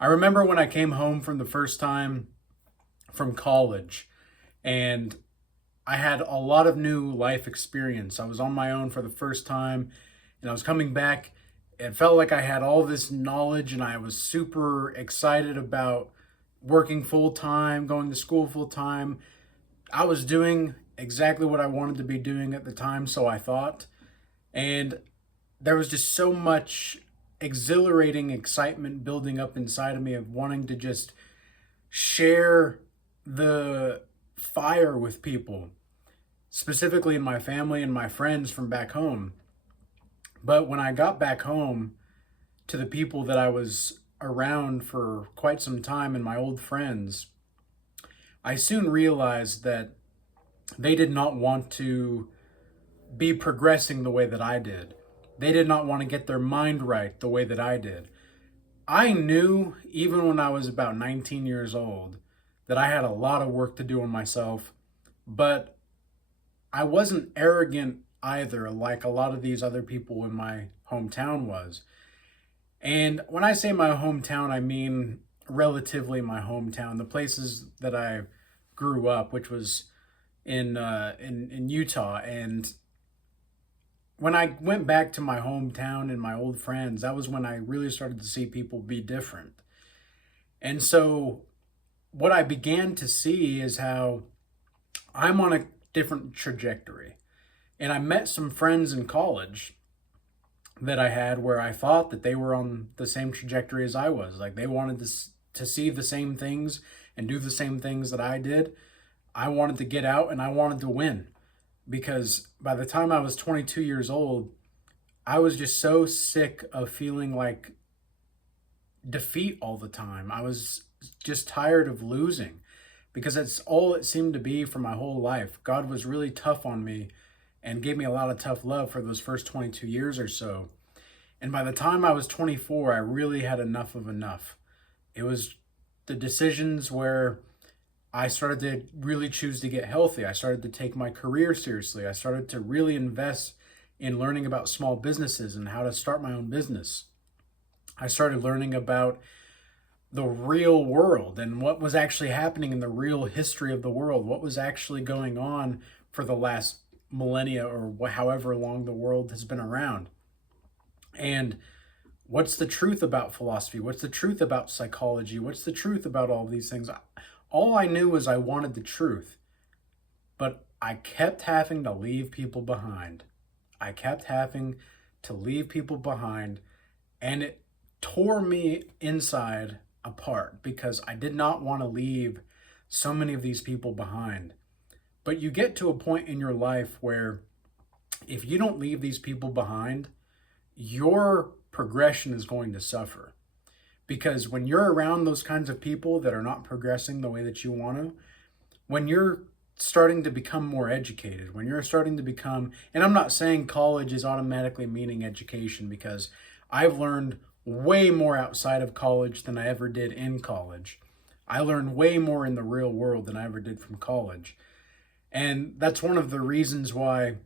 I remember when I came home from the first time from college and I had a lot of new life experience. I was on my own for the first time and I was coming back. It felt like I had all this knowledge and I was super excited about working full time, going to school full time. I was doing exactly what I wanted to be doing at the time, so I thought. And there was just so much exhilarating excitement building up inside of me of wanting to just share the fire with people, specifically in my family and my friends from back home. But when I got back home to the people that I was around for quite some time and my old friends, I soon realized that they did not want to be progressing the way that I did. They did not want to get their mind right the way that I did. I knew, even when I was about 19 years old, that I had a lot of work to do on myself, but I wasn't arrogant either, like a lot of these other people in my hometown was. And when I say my hometown, I mean relatively my hometown, the places that I grew up, which was in Utah. And when I went back to my hometown and my old friends, that was when I really started to see people be different. And so what I began to see is how I'm on a different trajectory. And I met some friends in college that I had where I thought that they were on the same trajectory as I was. Like they wanted to see the same things and do the same things that I did. I wanted to get out and I wanted to win because by the time I was 22 years old, I was just so sick of feeling like defeat all the time. I was just tired of losing because that's all it seemed to be for my whole life. God was really tough on me and gave me a lot of tough love for those first 22 years or so. And by the time I was 24, I really had enough of enough. It was the decisions where I started to really choose to get healthy. I started to take my career seriously. I started to really invest in learning about small businesses and how to start my own business. I started learning about the real world and what was actually happening in the real history of the world, what was actually going on for the last millennia or however long the world has been around. And what's the truth about philosophy? What's the truth about psychology? What's the truth about all of these things? All I knew was I wanted the truth, but I kept having to leave people behind. I kept having to leave people behind, and it tore me inside apart because I did not want to leave so many of these people behind. But you get to a point in your life where if you don't leave these people behind, your progression is going to suffer. Because when you're around those kinds of people that are not progressing the way that you want to, when you're starting to become more educated, when you're starting to become, and I'm not saying college is automatically meaning education because I've learned way more outside of college than I ever did in college. I learned way more in the real world than I ever did from college. And that's one of the reasons why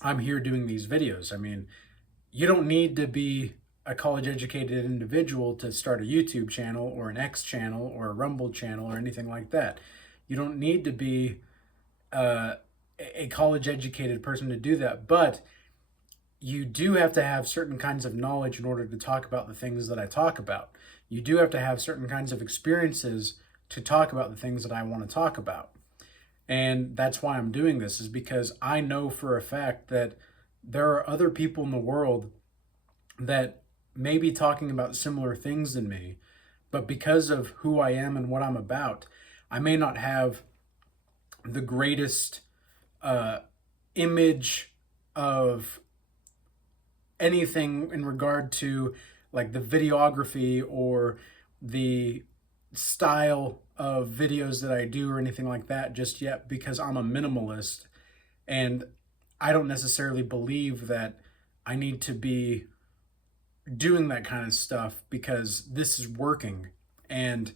I'm here doing these videos. I mean, you don't need to be a college educated individual to start a YouTube channel or an X channel or a Rumble channel or anything like that. You don't need to be a college educated person to do that, but you do have to have certain kinds of knowledge in order to talk about the things that I talk about. You do have to have certain kinds of experiences to talk about the things that I want to talk about. And that's why I'm doing this, is because I know for a fact that there are other people in the world that may be talking about similar things than me, but because of who I am and what I'm about, I may not have the greatest image of anything in regard to like the videography or the style of videos that I do or anything like that just yet, because I'm a minimalist and I don't necessarily believe that I need to be doing that kind of stuff because this is working and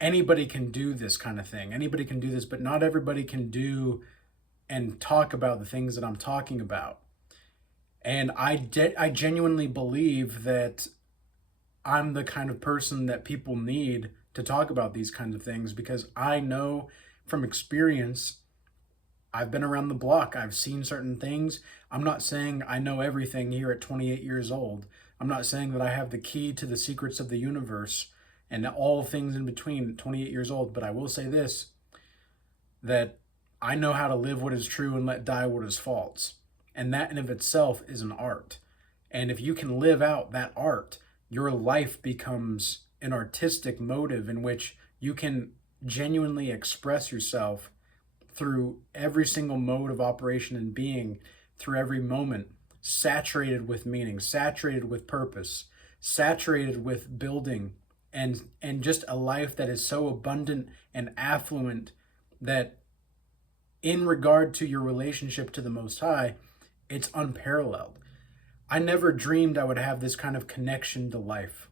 anybody can do this kind of thing. Anybody can do this, but not everybody can do and talk about the things that I'm talking about. And I genuinely believe that I'm the kind of person that people need to talk about these kinds of things, because I know from experience, I've been around the block. I've seen certain things. I'm not saying I know everything here at 28 years old. I'm not saying that I have the key to the secrets of the universe and all things in between at 28 years old, but I will say this, that I know how to live what is true and let die what is false. And that in of itself is an art. And if you can live out that art, your life becomes an artistic motive in which you can genuinely express yourself through every single mode of operation and being, through every moment, saturated with meaning, saturated with purpose, saturated with building, and just a life that is so abundant and affluent that in regard to your relationship to the Most High, it's unparalleled. I never dreamed I would have this kind of connection to life.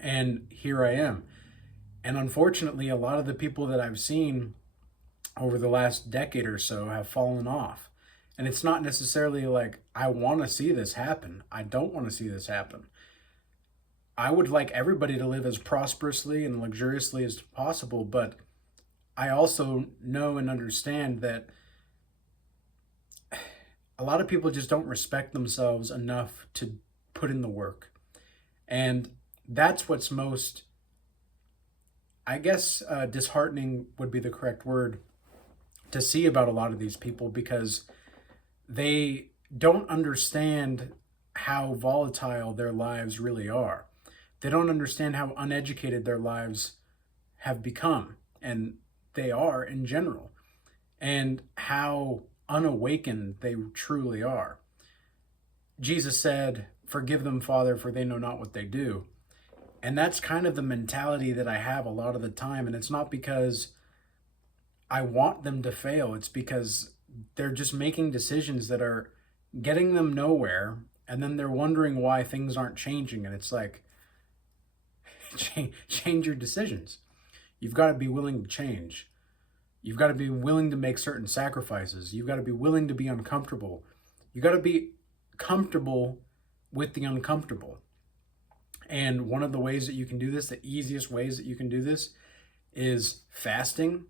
And here I am. And unfortunately, a lot of the people that I've seen over the last decade or so have fallen off. And it's not necessarily like I want to see this happen. I don't want to see this happen. I would like everybody to live as prosperously and luxuriously as possible, but I also know and understand that a lot of people just don't respect themselves enough to put in the work. And that's what's most, I guess, disheartening would be the correct word to see about a lot of these people, because they don't understand how volatile their lives really are. They don't understand how uneducated their lives have become, and they are in general, and how unawakened they truly are. Jesus said, "Forgive them, Father, for they know not what they do." And that's kind of the mentality that I have a lot of the time. And it's not because I want them to fail, it's because they're just making decisions that are getting them nowhere. And then they're wondering why things aren't changing. And it's like, change your decisions. You've got to be willing to change. You've got to be willing to make certain sacrifices. You've got to be willing to be uncomfortable. You've got to be comfortable with the uncomfortable. And one of the ways that you can do this, the easiest ways that you can do this, is fasting,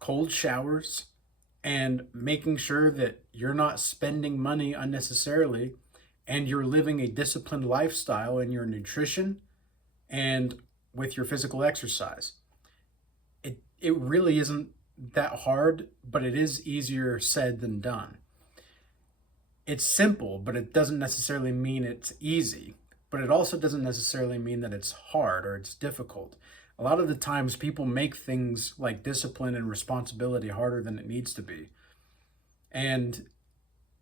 cold showers, and making sure that you're not spending money unnecessarily, and you're living a disciplined lifestyle in your nutrition and with your physical exercise. It really isn't that hard, but it is easier said than done. It's simple, but it doesn't necessarily mean it's easy. But it also doesn't necessarily mean that it's hard or it's difficult. A lot of the times people make things like discipline and responsibility harder than it needs to be. And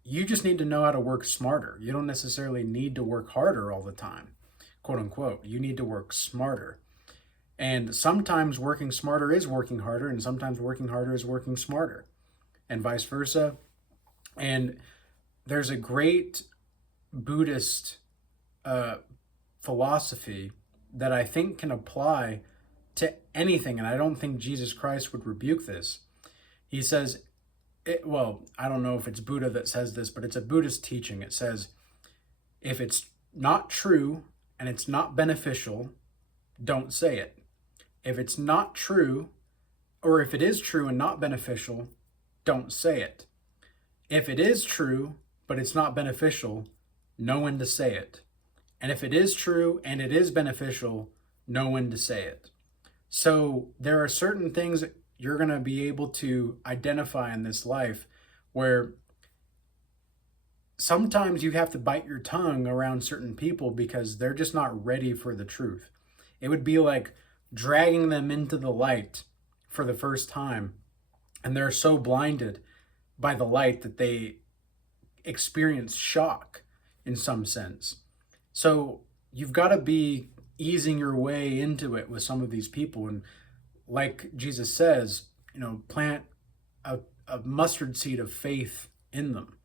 you just need to know how to work smarter. You don't necessarily need to work harder all the time, quote unquote. You need to work smarter. And sometimes working smarter is working harder, and sometimes working harder is working smarter, and vice versa. And there's a great Buddhist philosophy that I think can apply to anything, and I don't think Jesus Christ would rebuke this. He says, I don't know if it's Buddha that says this, but it's a Buddhist teaching. It says, if it's not true and it's not beneficial, don't say it. If it's not true, or if it is true and not beneficial, don't say it. If it is true, but it's not beneficial, know when to say it. And if it is true and it is beneficial, know when to say it. So there are certain things that you're going to be able to identify in this life where sometimes you have to bite your tongue around certain people because they're just not ready for the truth. It would be like dragging them into the light for the first time, and they're so blinded by the light that they experience shock in some sense. So you've got to be easing your way into it with some of these people. And like Jesus says, plant a mustard seed of faith in them.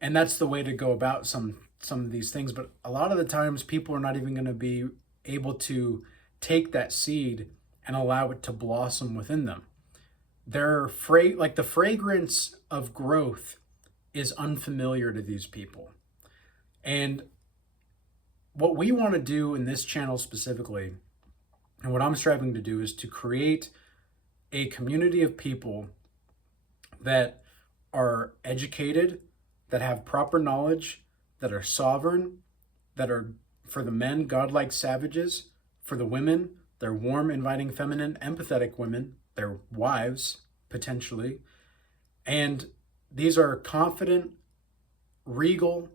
And that's the way to go about some of these things. But a lot of the times people are not even going to be able to take that seed and allow it to blossom within them. They're like the fragrance of growth is unfamiliar to these people. And what we want to do in this channel specifically, and what I'm striving to do, is to create a community of people that are educated, that have proper knowledge, that are sovereign, that are, for the men, godlike savages, for the women, they're warm, inviting, feminine, empathetic women, they're wives, potentially. And these are confident, regal,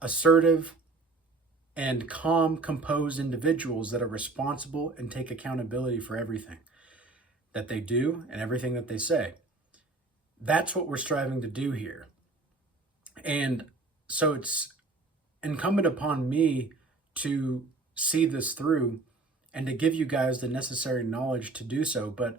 assertive, and calm, composed individuals that are responsible and take accountability for everything that they do and everything that they say. That's what we're striving to do here. And so it's incumbent upon me to see this through and to give you guys the necessary knowledge to do so. But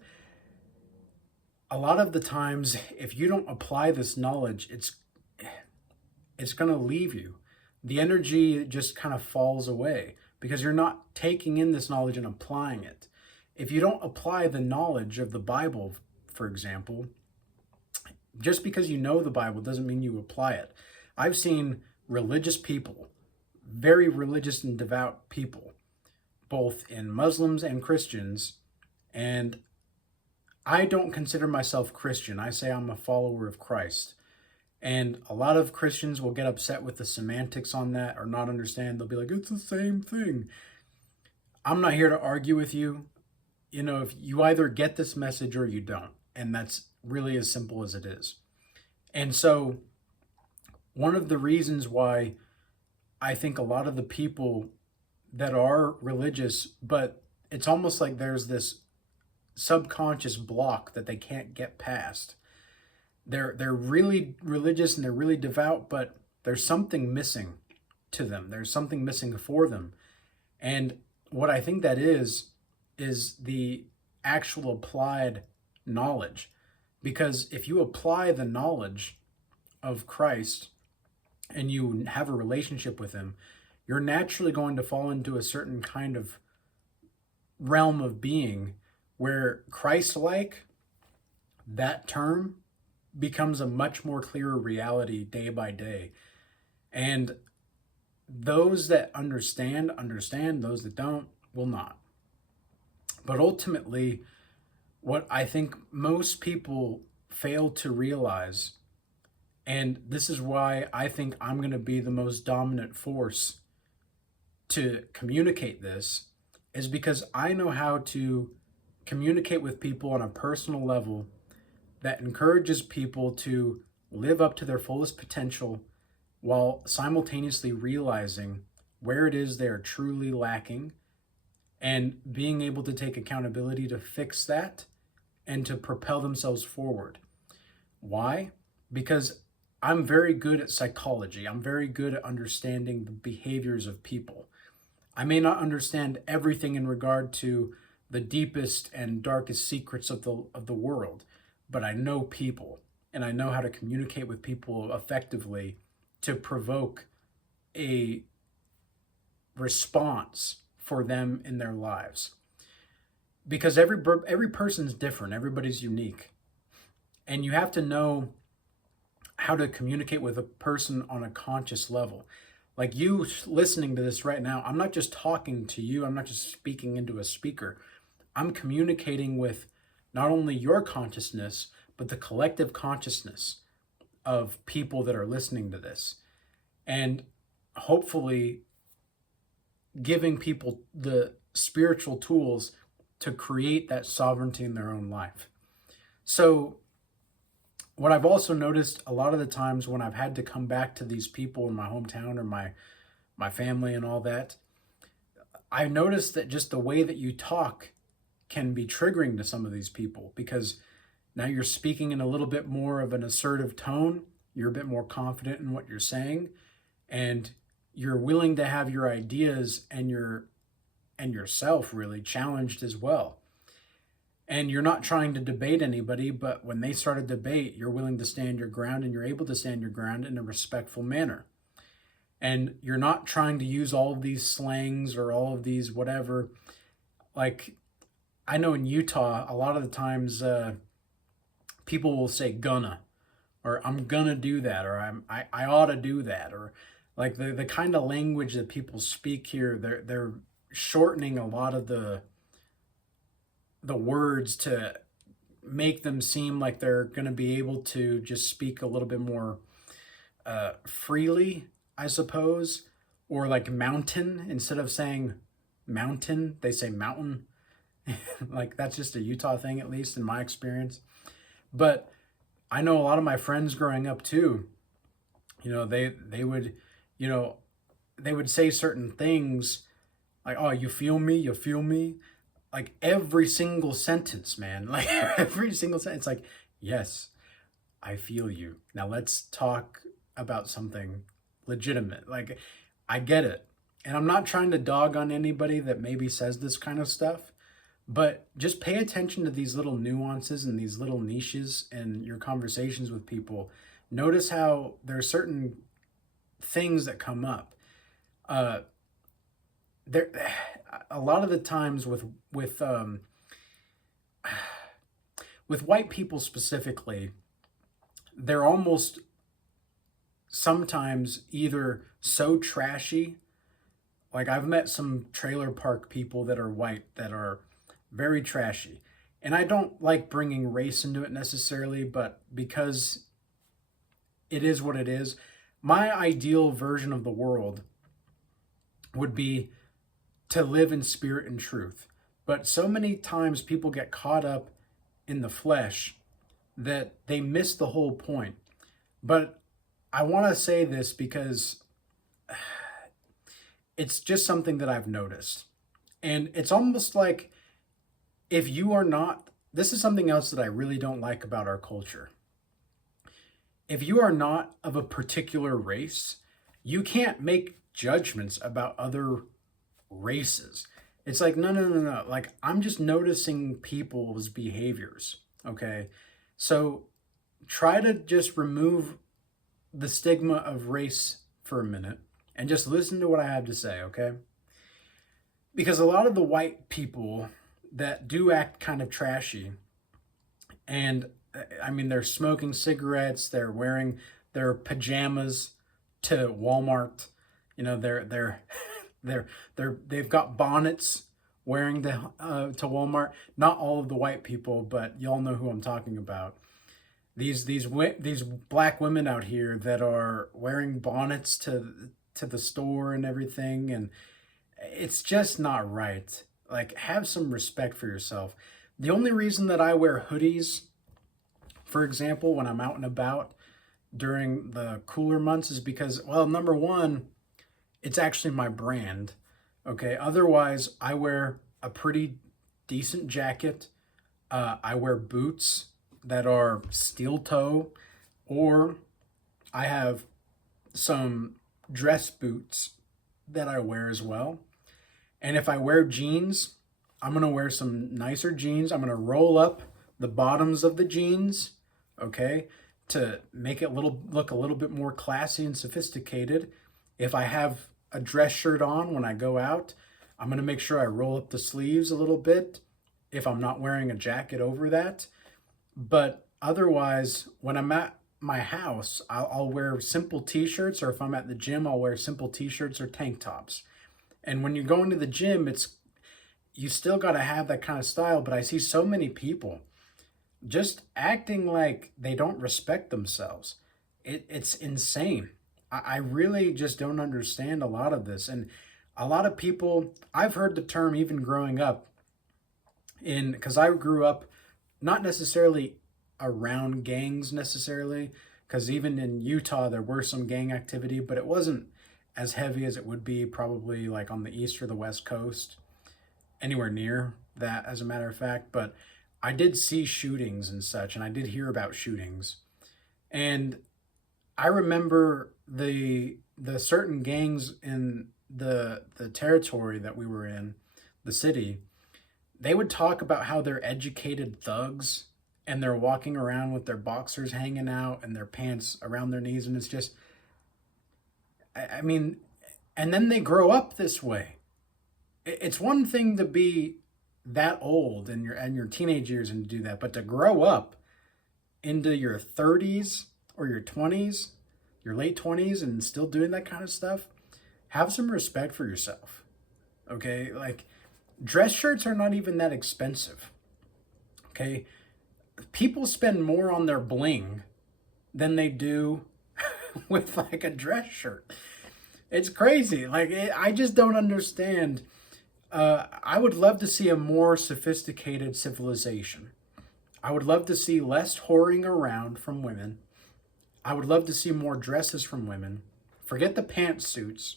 a lot of the times, if you don't apply this knowledge, it's going to leave you. The energy just kind of falls away because you're not taking in this knowledge and applying it. If you don't apply the knowledge of the Bible, for example, just because you know the Bible doesn't mean you apply it. I've seen religious people, very religious and devout people, both in Muslims and Christians, and I don't consider myself Christian. I say I'm a follower of Christ. And a lot of Christians will get upset with the semantics on that or not understand. They'll be like, it's the same thing. I'm not here to argue with you. You know, if you either get this message or you don't. And that's really as simple as it is. And so one of the reasons why I think a lot of the people that are religious, but it's almost like there's this subconscious block that they can't get past. They're really religious and they're really devout, but there's something missing to them. There's something missing for them. And what I think that is the actual applied knowledge. Because if you apply the knowledge of Christ and you have a relationship with him, you're naturally going to fall into a certain kind of realm of being where Christ-like, that term, becomes a much more clearer reality day by day. And those that understand, those that don't, will not. But ultimately, what I think most people fail to realize, and this is why I think I'm going to be the most dominant force to communicate this, is because I know how to communicate with people on a personal level that encourages people to live up to their fullest potential while simultaneously realizing where it is they are truly lacking and being able to take accountability to fix that and to propel themselves forward. Why? Because I'm very good at psychology. I'm very good at understanding the behaviors of people. I may not understand everything in regard to the deepest and darkest secrets of the world, but I know people and I know how to communicate with people effectively to provoke a response for them in their lives. Because every person's different, everybody's unique. And you have to know how to communicate with a person on a conscious level. Like you listening to this right now, I'm not just talking to you, I'm not just speaking into a speaker. I'm communicating with not only your consciousness, but the collective consciousness of people that are listening to this. And hopefully giving people the spiritual tools to create that sovereignty in their own life. So what I've also noticed a lot of the times when I've had to come back to these people in my hometown or my family and all that, I noticed that just the way that you talk can be triggering to some of these people, because now you're speaking in a little bit more of an assertive tone. You're a bit more confident in what you're saying, and you're willing to have your ideas and yourself really challenged as well. And you're not trying to debate anybody, but when they start a debate, you're willing to stand your ground, and you're able to stand your ground in a respectful manner. And you're not trying to use all of these slangs or all of these whatever. Like, I know in Utah, a lot of the times people will say gonna, or I'm gonna do that, or I ought to do that, or Like the kind of language that people speak here, they're shortening a lot of the words to make them seem like they're going to be able to just speak a little bit more freely, I suppose, or like mountain instead of saying mountain, they say mountain. Like that's just a Utah thing, at least in my experience. But I know a lot of my friends growing up too. They would, you know, they would say certain things like, "Oh, you feel me? You feel me?" Like every single sentence, man. Like every single sentence. Like, yes, I feel you. Now let's talk about something legitimate. Like, I get it. And I'm not trying to dog on anybody that maybe says this kind of stuff, but just pay attention to these little nuances and these little niches in your conversations with people. Notice how there are certain things that come up. Uh, there, a lot of the times with white people specifically, they're almost sometimes either so trashy. Like I've met some trailer park people that are white that are very trashy. And I don't like bringing race into it necessarily, but because it is what it is, my ideal version of the world would be to live in spirit and truth. But so many times people get caught up in the flesh that they miss the whole point. But I want to say this because it's just something that I've noticed. And it's almost like if you are not, this is something else that I really don't like about our culture. If you are not of a particular race, you can't make judgments about other races. It's like, no, no, no, no. Like, I'm just noticing people's behaviors. Okay. So try to just remove the stigma of race for a minute and just listen to what I have to say. Okay. Because a lot of the white people that do act kind of trashy, and I mean, they're smoking cigarettes, they're wearing their pajamas to Walmart, they're they've got bonnets wearing to Walmart. Not all of the white people, but y'all know who I'm talking about. These black women out here that are wearing bonnets to the store and everything, and it's just not right. Like, have some respect for yourself. The only reason that I wear hoodies, for example, when I'm out and about during the cooler months is because, well, number one, it's actually my brand. Okay. Otherwise, I wear a pretty decent jacket. I wear boots that are steel toe, or I have some dress boots that I wear as well. And if I wear jeans, I'm going to wear some nicer jeans. I'm going to roll up the bottoms of the jeans, okay, to make it look a little bit more classy and sophisticated. If I have a dress shirt on when I go out, I'm going to make sure I roll up the sleeves a little bit if I'm not wearing a jacket over that. But otherwise, when I'm at my house, I'll wear simple t-shirts, or if I'm at the gym, I'll wear simple t-shirts or tank tops. And when you're going to the gym, you still got to have that kind of style. But I see so many people just acting like they don't respect themselves. It's insane. I really just don't understand a lot of this. And a lot of people, I've heard the term even growing up because I grew up not necessarily around gangs necessarily, because even in Utah, there were some gang activity, but it wasn't as heavy as it would be probably like on the East or the West Coast, anywhere near that, as a matter of fact. But I did see shootings and such, and I did hear about shootings. And I remember the certain gangs in the territory that we were in, the city, they would talk about how they're educated thugs and they're walking around with their boxers hanging out and their pants around their knees. And it's just, I mean, and then they grow up this way. It's one thing to be that old in your teenage years and to do that, but to grow up into your 30s or your 20s, your late 20s and still doing that kind of stuff, have some respect for yourself. Okay? Like, dress shirts are not even that expensive. Okay? People spend more on their bling than they do with like a dress shirt. It's crazy. Like, I just don't understand. I would love to see a more sophisticated civilization. I would love to see less whoring around from women. I would love to see more dresses from women. Forget the pantsuits.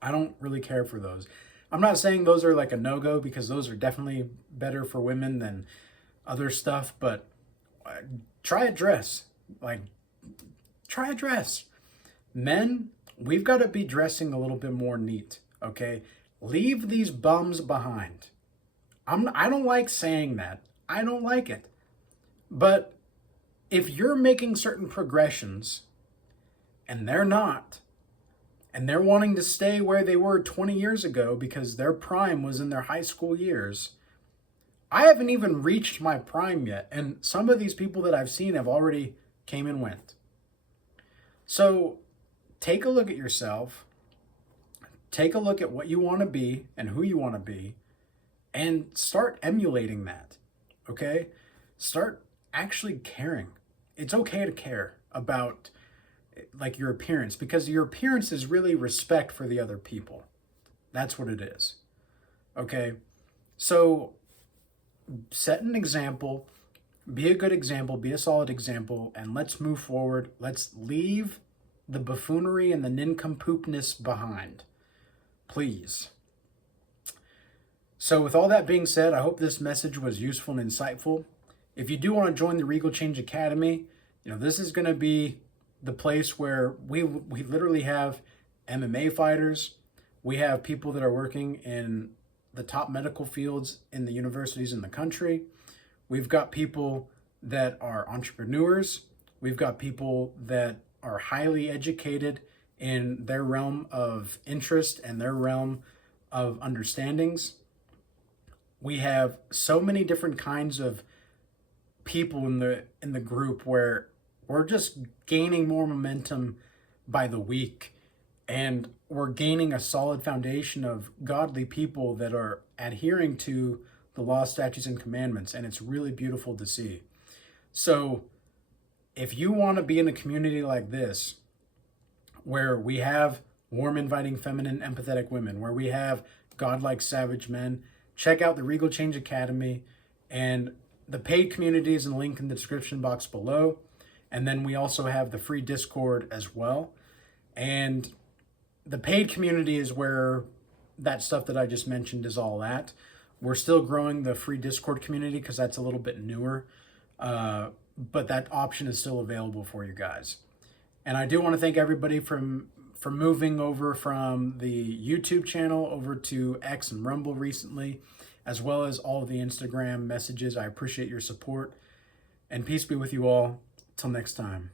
I don't really care for those. I'm not saying those are like a no-go, because those are definitely better for women than other stuff, but try a dress. Like, try a dress. Men, we've got to be dressing a little bit more neat, okay? Leave these bums behind. I don't like saying that. I don't like it. But if you're making certain progressions and they're not, and they're wanting to stay where they were 20 years ago because their prime was in their high school years, I haven't even reached my prime yet. And some of these people that I've seen have already came and went. So take a look at yourself. Take a look at what you want to be and who you want to be, and start emulating that. Okay? Start actually caring. It's okay to care about like your appearance, because your appearance is really respect for the other people. That's what it is. Okay? So set an example, be a good example, be a solid example, and let's move forward. Let's leave the buffoonery and the nincompoopness behind. Please. So with all that being said, I hope this message was useful and insightful. If you do want to join the Regal Change Academy, this is going to be the place where we literally have MMA fighters. We have people that are working in the top medical fields in the universities in the country. We've got people that are entrepreneurs. We've got people that are highly educated in their realm of interest and their realm of understandings. We have so many different kinds of people in the group where we're just gaining more momentum by the week, and we're gaining a solid foundation of godly people that are adhering to the law, statutes, and commandments, and it's really beautiful to see. So if you want to be in a community like this, where we have warm, inviting, feminine, empathetic women, where we have godlike, savage men, check out the Regal Change Academy, and the paid community is in the link in the description box below. And then we also have the free Discord as well. And the paid community is where that stuff that I just mentioned is all at. We're still growing the free Discord community because that's a little bit newer. But that option is still available for you guys. And I do want to thank everybody for moving over from the YouTube channel over to X and Rumble recently, as well as all of the Instagram messages. I appreciate your support. And peace be with you all. Till next time.